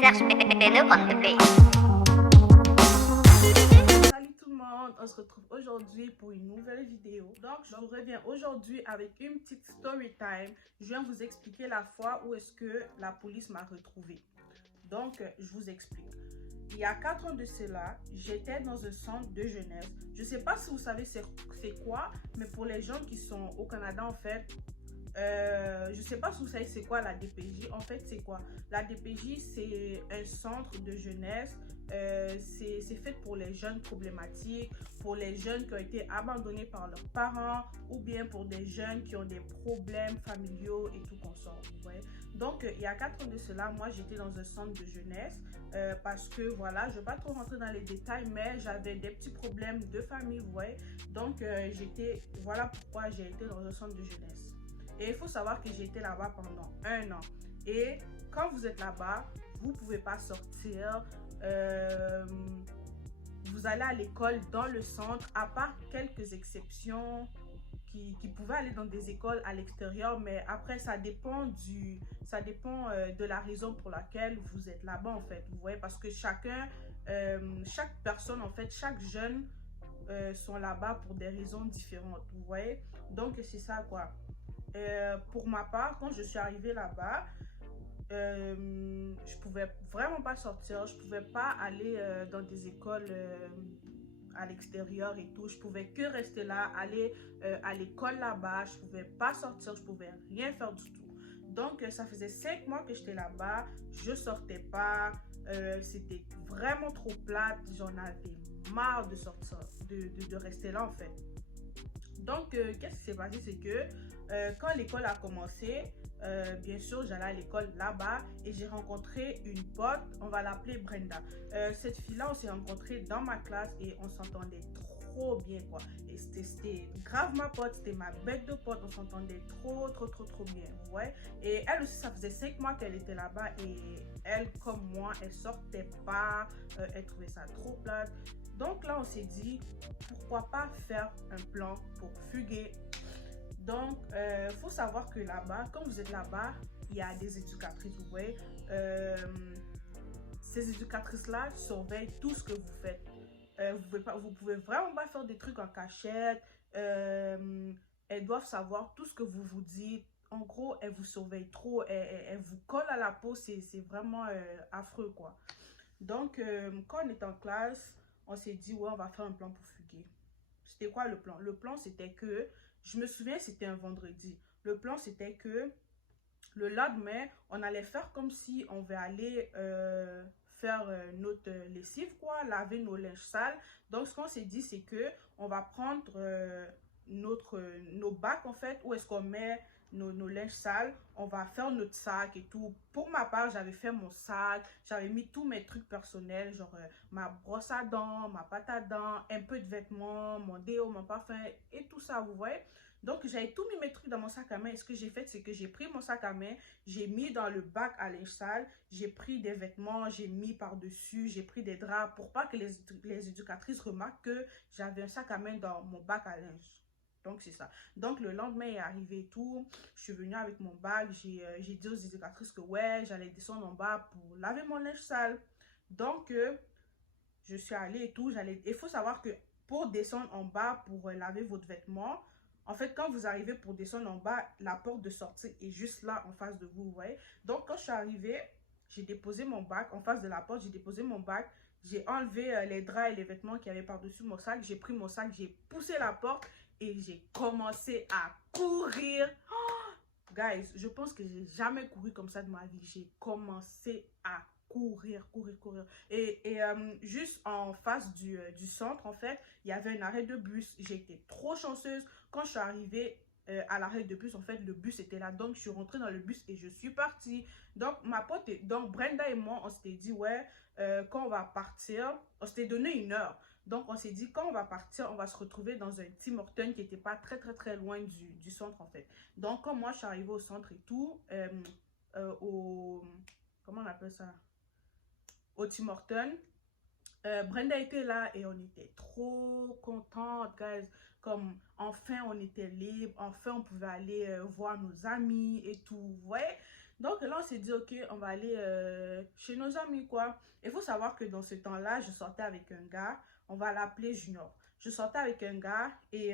Serge Pépéno on the beat. Salut tout le monde, on se retrouve aujourd'hui pour une nouvelle vidéo. Donc je vous reviens aujourd'hui avec une petite story time. Je viens vous expliquer la fois où est-ce que la police m'a retrouvé. Donc je vous explique. Il y a 4 ans de cela, j'étais dans un centre de jeunesse. Je ne sais pas si vous savez c'est quoi, mais pour les gens qui sont au Canada en fait, je sais pas si vous savez c'est quoi la DPJ. En fait, c'est quoi? La DPJ, c'est un centre de jeunesse. C'est fait pour les jeunes problématiques, pour les jeunes qui ont été abandonnés par leurs parents ou bien pour des jeunes qui ont des problèmes familiaux et tout consort. Ouais. Donc, il y a 4 ans de cela, moi, j'étais dans un centre de jeunesse parce que, voilà, je ne vais pas trop rentrer dans les détails, mais j'avais des petits problèmes de famille, vous voyez. Donc, voilà pourquoi j'ai été dans un centre de jeunesse. Et il faut savoir que j'ai été là-bas pendant 1 an. Et quand vous êtes là-bas, vous ne pouvez pas sortir. Vous allez à l'école dans le centre, à part quelques exceptions qui pouvaient aller dans des écoles à l'extérieur. Mais après, ça dépend de la raison pour laquelle vous êtes là-bas, en fait. Vous voyez, parce que chaque personne, en fait, chaque jeune sont là-bas pour des raisons différentes. Vous voyez? Donc, c'est ça, quoi. Pour ma part, quand je suis arrivée là-bas, je pouvais vraiment pas sortir, je pouvais pas aller dans des écoles à l'extérieur et tout, je pouvais que rester là, aller à l'école là-bas, je pouvais pas sortir, je pouvais rien faire du tout. Donc ça faisait 5 mois que j'étais là-bas, je sortais pas, c'était vraiment trop plate, j'en avais marre de sortir, de rester là en fait. Donc, qu'est-ce qui s'est passé, c'est que quand l'école a commencé, bien sûr, j'allais à l'école là-bas et j'ai rencontré une pote, on va l'appeler Brenda. Cette fille-là, on s'est rencontrés dans ma classe et on s'entendait trop bien, quoi. Et c'était grave ma pote, c'était ma bête de pote, on s'entendait trop bien, ouais. Et elle aussi, ça faisait 5 mois qu'elle était là-bas et elle, comme moi, elle sortait pas, elle trouvait ça trop plate. Donc là, on s'est dit, pourquoi pas faire un plan pour fuguer. Donc, faut savoir que là-bas, quand vous êtes là-bas, il y a des éducatrices, vous voyez. Ces éducatrices-là surveillent tout ce que vous faites. Vous pouvez vraiment pas faire des trucs en cachette. Elles doivent savoir tout ce que vous vous dites. En gros, elles vous surveillent trop. Elles vous collent à la peau. C'est vraiment affreux, quoi. Donc, quand on est en classe, on s'est dit, ouais, on va faire un plan pour fuguer. C'était quoi le plan? Le plan, c'était que, je me souviens, c'était un vendredi. Le plan, c'était que le lendemain, on allait faire comme si on va aller faire notre lessive, quoi, laver nos linges sales. Donc, ce qu'on s'est dit, c'est que on va prendre nos bacs, en fait, où est-ce qu'on met nos linges sales, on va faire notre sac et tout. Pour ma part, j'avais fait mon sac, j'avais mis tous mes trucs personnels, genre ma brosse à dents, ma pâte à dents, un peu de vêtements, mon déo, mon parfum et tout ça, vous voyez. Donc, j'avais tout mis mes trucs dans mon sac à main. Et ce que j'ai fait, c'est que j'ai pris mon sac à main, j'ai mis dans le bac à linge sale, j'ai pris des vêtements, j'ai mis par-dessus, j'ai pris des draps pour pas que les éducatrices remarquent que j'avais un sac à main dans mon bac à linge. Donc, c'est ça. Donc, le lendemain est arrivé et tout. Je suis venue avec mon bac. J'ai dit aux éducatrices que ouais, j'allais descendre en bas pour laver mon linge sale. Donc, je suis allée et tout. Il faut savoir que pour descendre en bas pour laver votre vêtement, en fait, quand vous arrivez pour descendre en bas, la porte de sortie est juste là en face de vous, vous voyez. Donc, quand je suis arrivée, j'ai déposé mon bac en face de la porte. J'ai déposé mon bac. J'ai enlevé les draps et les vêtements qu'il y avait par-dessus mon sac. J'ai pris mon sac, j'ai poussé la porte et j'ai commencé à courir. Oh, guys, je pense que j'ai jamais couru comme ça de ma vie. J'ai commencé à courir. Et juste en face du centre, en fait, il y avait un arrêt de bus. J'ai été trop chanceuse. Quand je suis arrivée à l'arrêt de bus, en fait, le bus était là. Donc, je suis rentrée dans le bus et je suis partie. Donc, donc Brenda et moi, on s'était dit, ouais, quand on va partir, on s'était donné 1 heure. Donc, on s'est dit, quand on va partir, on va se retrouver dans un Tim Hortons qui n'était pas très loin du centre, en fait. Donc, quand moi, je suis arrivée au centre et tout, comment on appelle ça? Au Tim Hortons, Brenda était là et on était trop contente, guys. Comme, enfin, on était libre. Enfin, on pouvait aller voir nos amis et tout, vous voyez? Donc là, on s'est dit, ok, on va aller chez nos amis, quoi. Il faut savoir que dans ce temps-là, je sortais avec un gars, on va l'appeler Junior. Je sortais avec un gars et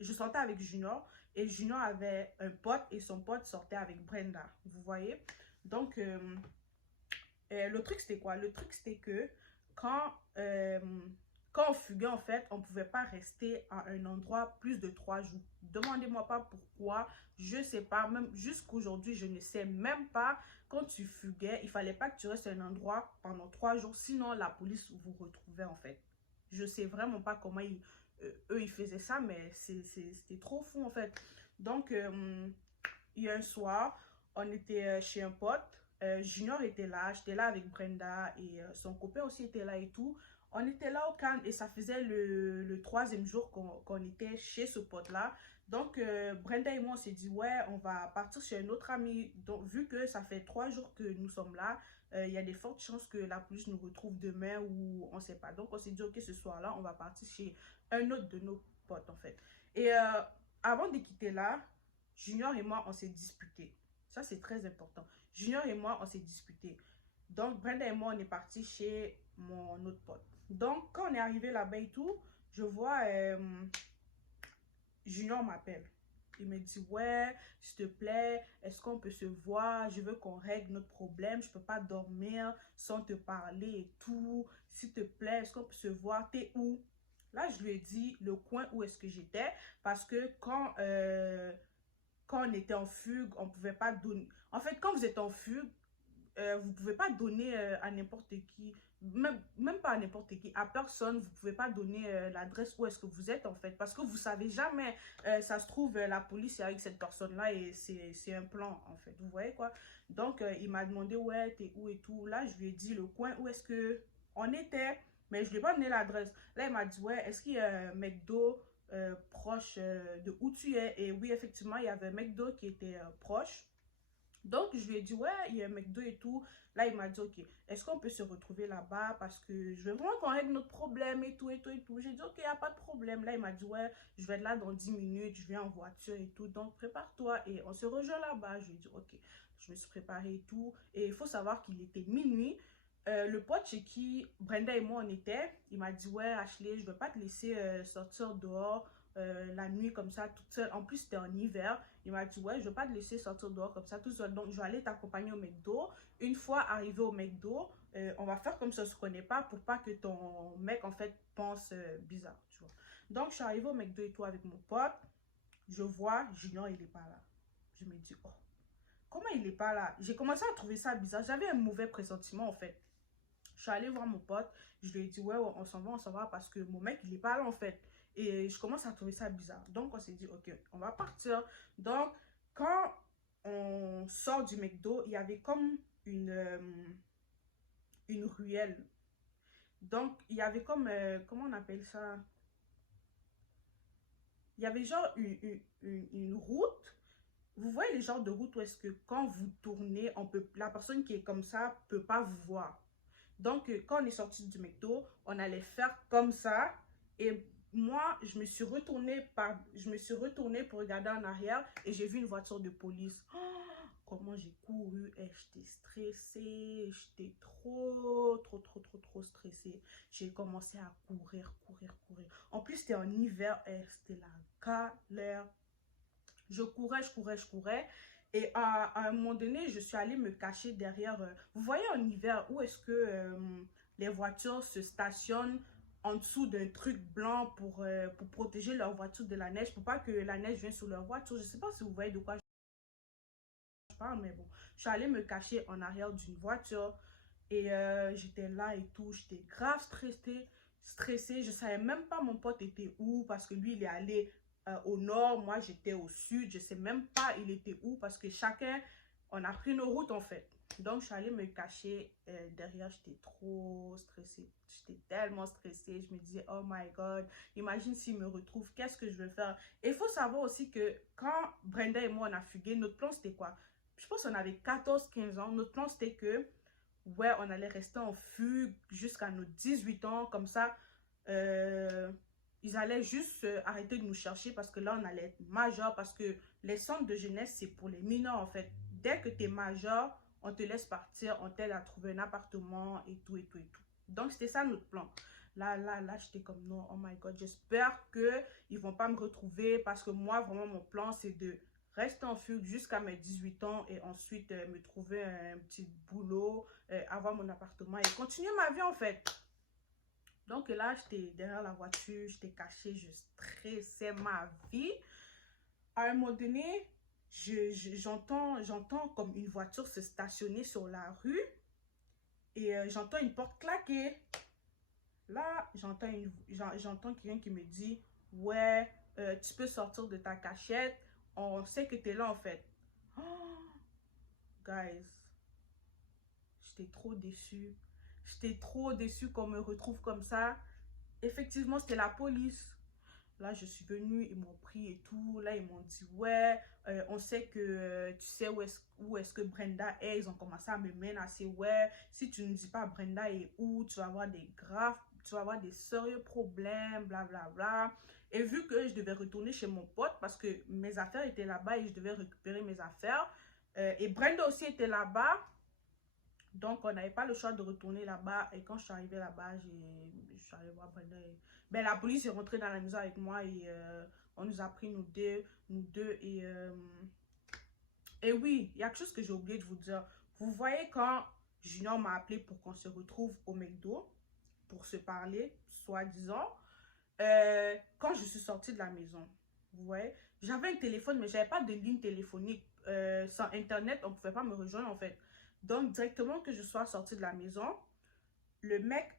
je sortais avec Junior et Junior avait un pote et son pote sortait avec Brenda, vous voyez. Donc, le truc, c'était quoi? Le truc, c'était que quand, euh, quand on fuguait, en fait, on ne pouvait pas rester à un endroit plus de 3 jours. Demandez-moi pas pourquoi, je ne sais pas. Même jusqu'aujourd'hui, je ne sais même pas. Quand tu fuguais, il ne fallait pas que tu restes à un endroit pendant 3 jours. Sinon, la police vous retrouvait, en fait. Je ne sais vraiment pas comment eux, ils faisaient ça, mais c'était trop fou, en fait. Donc, il y a un soir, on était chez un pote. Junior était là, j'étais là avec Brenda et son copain aussi était là et tout. On était là au calme et ça faisait le troisième jour qu'on était chez ce pote-là. Donc, Brenda et moi, on s'est dit, ouais, on va partir chez un autre ami. Donc, vu que ça fait 3 jours que nous sommes là, il y a des fortes chances que la police nous retrouve demain ou on ne sait pas. Donc, on s'est dit, ok, ce soir-là, on va partir chez un autre de nos potes, en fait. Et avant de quitter là, Junior et moi, on s'est disputés. Ça, c'est très important. Junior et moi, on s'est disputés. Donc, Brenda et moi, on est partis chez mon autre pote. Donc, quand on est arrivé là-bas et tout, je vois Junior m'appelle. Il me dit, ouais, s'il te plaît, est-ce qu'on peut se voir? Je veux qu'on règle notre problème. Je ne peux pas dormir sans te parler et tout. S'il te plaît, est-ce qu'on peut se voir? T'es où? Là, je lui ai dit le coin où est-ce que j'étais. Parce que quand on était en fugue, on ne pouvait pas donner. En fait, quand vous êtes en fugue, vous ne pouvez pas donner à n'importe qui, même pas à n'importe qui, à personne, vous ne pouvez pas donner l'adresse où est-ce que vous êtes en fait, parce que vous ne savez jamais, ça se trouve, la police est avec cette personne-là et c'est un plan en fait, vous voyez quoi. Donc, il m'a demandé, ouais, t'es où et tout. Là, je lui ai dit le coin où est-ce que on était, mais je ne lui ai pas donné l'adresse. Là, il m'a dit, ouais, est-ce qu'il y a un McDo proche de où tu es? Et oui, effectivement, il y avait un McDo qui était proche. Donc, je lui ai dit, ouais, il y a un McDo et tout. Là, il m'a dit, ok, est-ce qu'on peut se retrouver là-bas? Parce que je veux vraiment qu'on règle notre problème et tout, et tout, et tout. J'ai dit, ok, il n'y a pas de problème. Là, il m'a dit, ouais, je vais être là dans 10 minutes, je viens en voiture et tout. Donc, prépare-toi et on se rejoint là-bas. Je lui ai dit, ok, je me suis préparée et tout. Et il faut savoir qu'il était minuit. Le pote chez qui Brenda et moi on était, il m'a dit, ouais, Ashley, je ne veux pas te laisser sortir dehors la nuit comme ça toute seule. En plus, c'était en hiver. Il m'a dit, ouais, je ne vais pas te laisser sortir dehors comme ça tout seul. Donc, je vais aller t'accompagner au McDo. Une fois arrivé au McDo, on va faire comme ça, on ne se connaît pas pour pas que ton mec, en fait, pense bizarre, tu vois. Donc, je suis arrivée au McDo et tout avec mon pote. Je vois, Junior, il n'est pas là. Je me dis, oh, comment il n'est pas là? J'ai commencé à trouver ça bizarre. J'avais un mauvais pressentiment, en fait. Je suis allée voir mon pote. Je lui ai dit, ouais, on s'en va parce que mon mec, il n'est pas là, en fait. Et je commence à trouver ça bizarre. Donc, on s'est dit, ok, on va partir. Donc, quand on sort du McDo, il y avait comme une ruelle. Donc, il y avait comme, comment on appelle ça? Il y avait genre une route. Vous voyez les genres de route où est-ce que quand vous tournez, la personne qui est comme ça ne peut pas vous voir. Donc, quand on est sorti du McDo, on allait faire comme ça. Et moi, je me suis retournée pour regarder en arrière et j'ai vu une voiture de police. Oh, comment j'ai couru et j'étais stressée. J'étais trop stressée. J'ai commencé à courir. En plus, c'était en hiver et c'était la galère. Je courais. Et à un moment donné, je suis allée me cacher derrière. Vous voyez en hiver, où est-ce que les voitures se stationnent en dessous d'un truc blanc pour protéger leur voiture de la neige, pour pas que la neige vienne sur leur voiture. Je ne sais pas si vous voyez de quoi je parle, mais bon. Je suis allée me cacher en arrière d'une voiture et j'étais là et tout. J'étais grave stressée. Je savais même pas mon pote était où parce que lui, il est allé au nord. Moi, j'étais au sud. Je sais même pas il était où parce que chacun, on a pris nos routes en fait. Donc, je suis allée me cacher derrière. J'étais trop stressée. J'étais tellement stressée. Je me disais, oh my God, imagine s'il me retrouve, qu'est-ce que je vais faire? Et il faut savoir aussi que quand Brenda et moi, on a fugué, notre plan, c'était quoi? Je pense qu'on avait 14 15 ans. Notre plan, c'était que ouais, on allait rester en fugue jusqu'à nos 18 ans, comme ça, ils allaient juste arrêter de nous chercher parce que là, on allait être majeur. Parce que les centres de jeunesse, c'est pour les mineurs, en fait. Dès que tu es majeur, on te laisse partir, on t'aide à trouver un appartement et tout, et tout, et tout. Donc, c'était ça notre plan. Là, j'étais comme, non, oh my God, j'espère qu'ils ne vont pas me retrouver parce que moi, vraiment, mon plan, c'est de rester en fugue jusqu'à mes 18 ans et ensuite me trouver un petit boulot, avoir mon appartement et continuer ma vie, en fait. Donc là, j'étais derrière la voiture, j'étais cachée, je stressais ma vie. À un moment donné, j'entends comme une voiture se stationner sur la rue et j'entends une porte claquer. Là, j'entends quelqu'un qui me dit, ouais, tu peux sortir de ta cachette, on sait que tu es là en fait. Oh, guys, j'étais trop déçue. J'étais trop déçue qu'on me retrouve comme ça. Effectivement, c'était la police. Là, je suis venue, ils m'ont pris et tout. Là, ils m'ont dit, ouais, on sait que tu sais où est-ce que Brenda est. Ils ont commencé à me menacer. Ouais, si tu ne dis pas Brenda est où, tu vas avoir tu vas avoir des sérieux problèmes, blablabla. Bla, bla. Et vu que je devais retourner chez mon pote parce que mes affaires étaient là-bas et je devais récupérer mes affaires. Et Brenda aussi était là-bas. Donc, on n'avait pas le choix de retourner là-bas. Et quand je suis arrivée là-bas, je suis allée voir Brenda. Ben, la police est rentrée dans la maison avec moi et on nous a pris nous deux. Et oui, il y a quelque chose que j'ai oublié de vous dire. Vous voyez quand Junior m'a appelé pour qu'on se retrouve au McDo pour se parler, soi-disant, quand je suis sortie de la maison, vous voyez, j'avais un téléphone, mais je n'avais pas de ligne téléphonique. Sans Internet, on ne pouvait pas me rejoindre en fait. Donc, directement que je sois sortie de la maison, le mec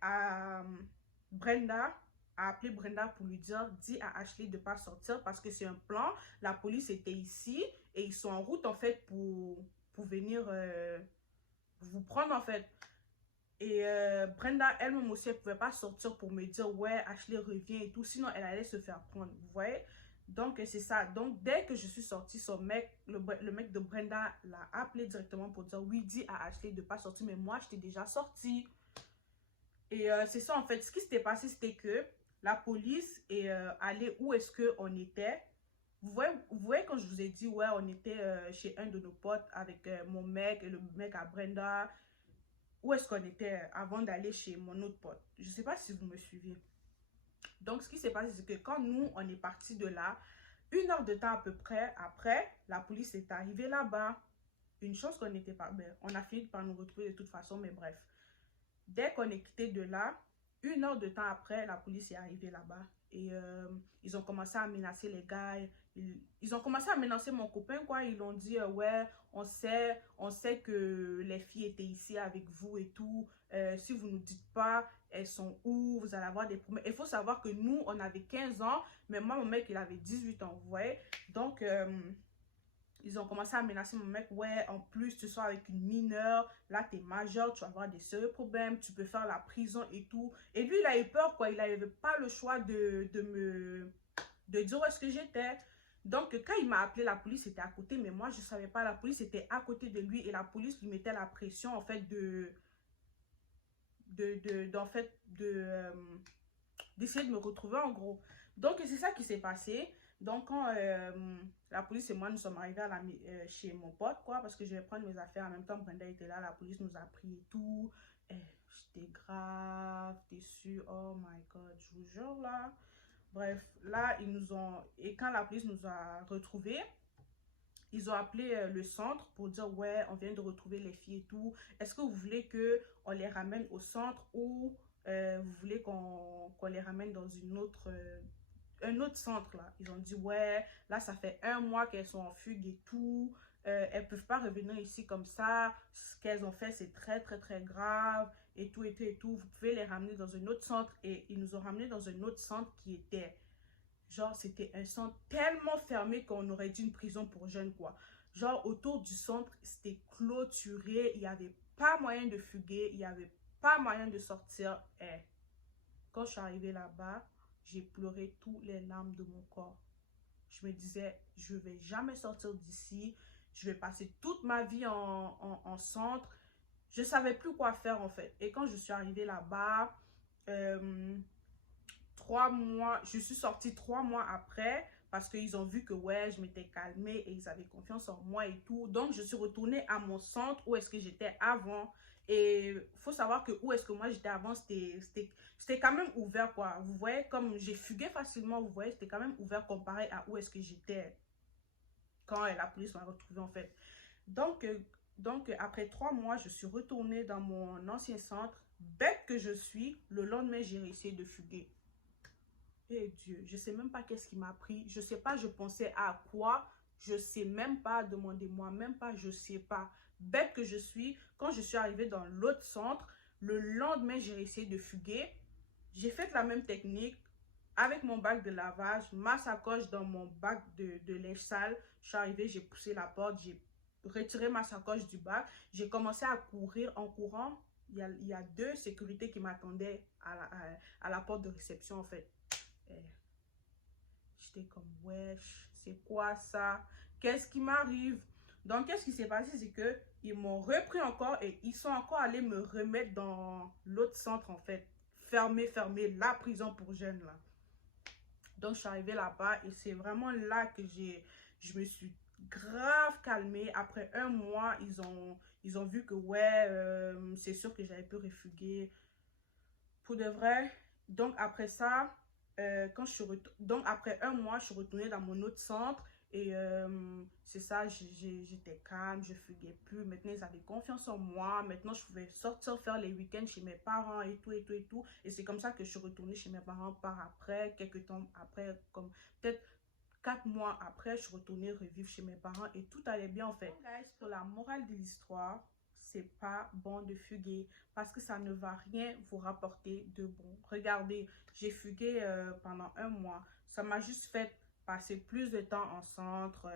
Brenda a appelé Brenda pour lui dire, dis à Ashley de ne pas sortir parce que c'est un plan. La police était ici et ils sont en route en fait pour venir vous prendre en fait. Et Brenda elle-même aussi, elle ne pouvait pas sortir pour me dire, ouais, Ashley revient et tout. Sinon, elle allait se faire prendre, vous voyez. Donc, c'est ça. Donc, dès que je suis sortie, son mec, le mec de Brenda l'a appelé directement pour dire, oui, dis à Ashley de ne pas sortir. Mais moi, j'étais déjà sortie. Et c'est ça, en fait. Ce qui s'était passé, c'était que la police est allée où est-ce qu'on était. Vous voyez quand je vous ai dit, ouais, on était chez un de nos potes avec mon mec et le mec à Brenda. Où est-ce qu'on était avant d'aller chez mon autre pote? Je ne sais pas si vous me suivez. Donc, ce qui s'est passé, c'est que quand nous, on est parti de là, 1 heure de temps à peu près après, la police est arrivée là-bas. Une chose qu'on n'était pas... Ben, on a fini par nous retrouver de toute façon, mais bref. Dès qu'on est quitté de là, 1 heure de temps après, la police est arrivée là-bas. Et ils ont commencé à menacer les gars. Ils ont commencé à menacer mon copain, quoi. Ils ont dit, ouais, on sait que les filles étaient ici avec vous et tout. Si vous ne nous dites pas, elles sont où? Vous allez avoir des problèmes. Il faut savoir que nous, on avait 15 ans, mais moi, mon mec, il avait 18 ans, vous voyez. Donc, ils ont commencé à menacer mon mec. Ouais, en plus, tu sors avec une mineure. Là, tu es majeur. Tu vas avoir des sérieux problèmes. Tu peux faire la prison et tout. Et lui, il a eu peur, quoi. Il n'avait pas le choix de dire où est-ce que j'étais. Donc, quand il m'a appelé, la police était à côté. Mais moi, je ne savais pas. La police était à côté de lui. Et la police lui mettait la pression, en fait, d'essayer de me retrouver, en gros. Donc, c'est ça qui s'est passé. Donc, quand la police et moi, nous sommes arrivés chez mon pote, quoi, parce que je vais prendre mes affaires. En même temps, Brenda était là, la police nous a pris et tout. J'étais grave déçue. Oh my God, je vous jure, là. Bref, là, ils nous ont... Et quand la police nous a retrouvés, ils ont appelé le centre pour dire, ouais, on vient de retrouver les filles et tout. Est-ce que vous voulez qu'on les ramène au centre ou vous voulez qu'on les ramène dans un autre centre là? Ils ont dit, ouais, là, ça fait 1 mois qu'elles sont en fugue et tout. Elles ne peuvent pas revenir ici comme ça. Ce qu'elles ont fait, c'est très, très, très grave et tout, et tout, et tout. Vous pouvez les ramener dans un autre centre. Et ils nous ont ramenés dans un autre centre qui était... Genre, c'était un centre tellement fermé qu'on aurait dit une prison pour jeunes, quoi. Genre, autour du centre, c'était clôturé. Il n'y avait pas moyen de fuguer. Il n'y avait pas moyen de sortir. Et quand je suis arrivée là-bas, j'ai pleuré toutes les larmes de mon corps. Je me disais, je ne vais jamais sortir d'ici. Je vais passer toute ma vie en centre. Je ne savais plus quoi faire, en fait. Et quand je suis arrivée là-bas, 3 mois, je suis sortie 3 mois après parce qu'ils ont vu que ouais, je m'étais calmée et ils avaient confiance en moi et tout. Donc, je suis retournée à mon centre où est-ce que j'étais avant. Et il faut savoir que où est-ce que moi j'étais avant, c'était quand même ouvert quoi. Vous voyez, comme j'ai fugué facilement, vous voyez, c'était quand même ouvert comparé à où est-ce que j'étais quand la police m'a retrouvée en fait. Donc, après 3 mois, je suis retournée dans mon ancien centre. Bête que je suis, le lendemain, j'ai essayé de fuguer. Eh Dieu, je sais même pas qu'est-ce qui m'a pris. Je sais pas, je pensais à quoi. Je sais même pas, demandez-moi même pas, je sais pas. Bête que je suis, quand je suis arrivée dans l'autre centre, le lendemain, j'ai essayé de fuguer. J'ai fait la même technique avec mon bac de lavage, ma sacoche dans mon bac de linge sale. Je suis arrivée, j'ai poussé la porte, j'ai retiré ma sacoche du bac. J'ai commencé à courir en courant. Il y a 2 sécurités qui m'attendaient à la porte de réception en fait. J'étais comme, wesh, c'est quoi ça? Qu'est-ce qui m'arrive? Donc, qu'est-ce qui s'est passé? C'est que ils m'ont repris encore et ils sont encore allés me remettre dans l'autre centre, en fait. Fermé, la prison pour jeunes, là. Donc, je suis arrivée là-bas et c'est vraiment là que je me suis grave calmée. Après 1 mois, ils ont vu que, ouais, c'est sûr que j'avais pu refuguer. Pour de vrai. Donc, après ça, donc après 1 mois, je suis retournée dans mon autre centre et c'est ça, j'étais calme, je fuguais plus. Maintenant, ils avaient confiance en moi. Maintenant, je pouvais sortir faire les week-ends chez mes parents et tout, et tout, et tout. Et c'est comme ça que je suis retournée chez mes parents par après, quelques temps après, comme peut-être 4 mois après, je suis retournée revivre chez mes parents et tout allait bien en fait. Guys, pour la morale de l'histoire, c'est pas bon de fuguer parce que ça ne va rien vous rapporter de bon. Regardez, j'ai fugué pendant 1 mois. Ça m'a juste fait passer plus de temps en centre.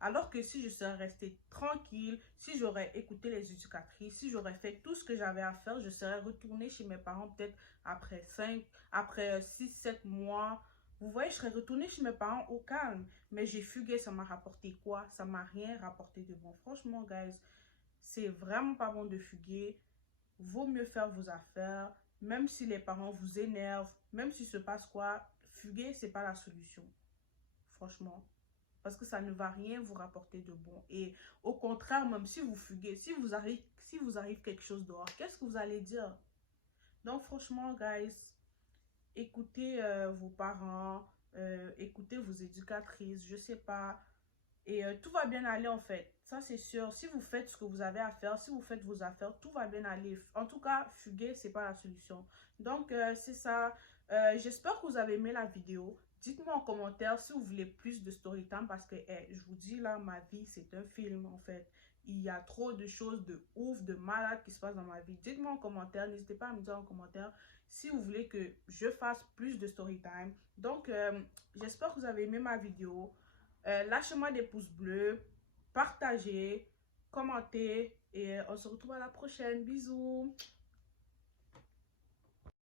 Alors que si je serais restée tranquille, si j'aurais écouté les éducatrices, si j'aurais fait tout ce que j'avais à faire, je serais retournée chez mes parents peut-être après 6, 7 mois. Vous voyez, je serais retournée chez mes parents au calme. Mais j'ai fugué, ça m'a rapporté quoi? Ça m'a rien rapporté de bon. Franchement, guys, c'est vraiment pas bon de fuguer. Vaut mieux faire vos affaires. Même si les parents vous énervent, même s'il se passe quoi, fuguer, c'est pas la solution. Franchement. Parce que ça ne va rien vous rapporter de bon. Et au contraire, même si vous fuguez, si vous arrive quelque chose dehors, qu'est-ce que vous allez dire? Donc, franchement, guys, écoutez vos parents, écoutez vos éducatrices, je sais pas. Et tout va bien aller en fait. Ça, c'est sûr. Si vous faites ce que vous avez à faire, si vous faites vos affaires, tout va bien aller. En tout cas, fuguer, c'est pas la solution. Donc, c'est ça. J'espère que vous avez aimé la vidéo. Dites-moi en commentaire si vous voulez plus de story time parce que, je vous dis là, ma vie, c'est un film en fait. Il y a trop de choses de ouf, de malade qui se passent dans ma vie. Dites-moi en commentaire. N'hésitez pas à me dire en commentaire si vous voulez que je fasse plus de story time. Donc, j'espère que vous avez aimé ma vidéo. Lâchez-moi des pouces bleus, partagez, commentez et on se retrouve à la prochaine. Bisous!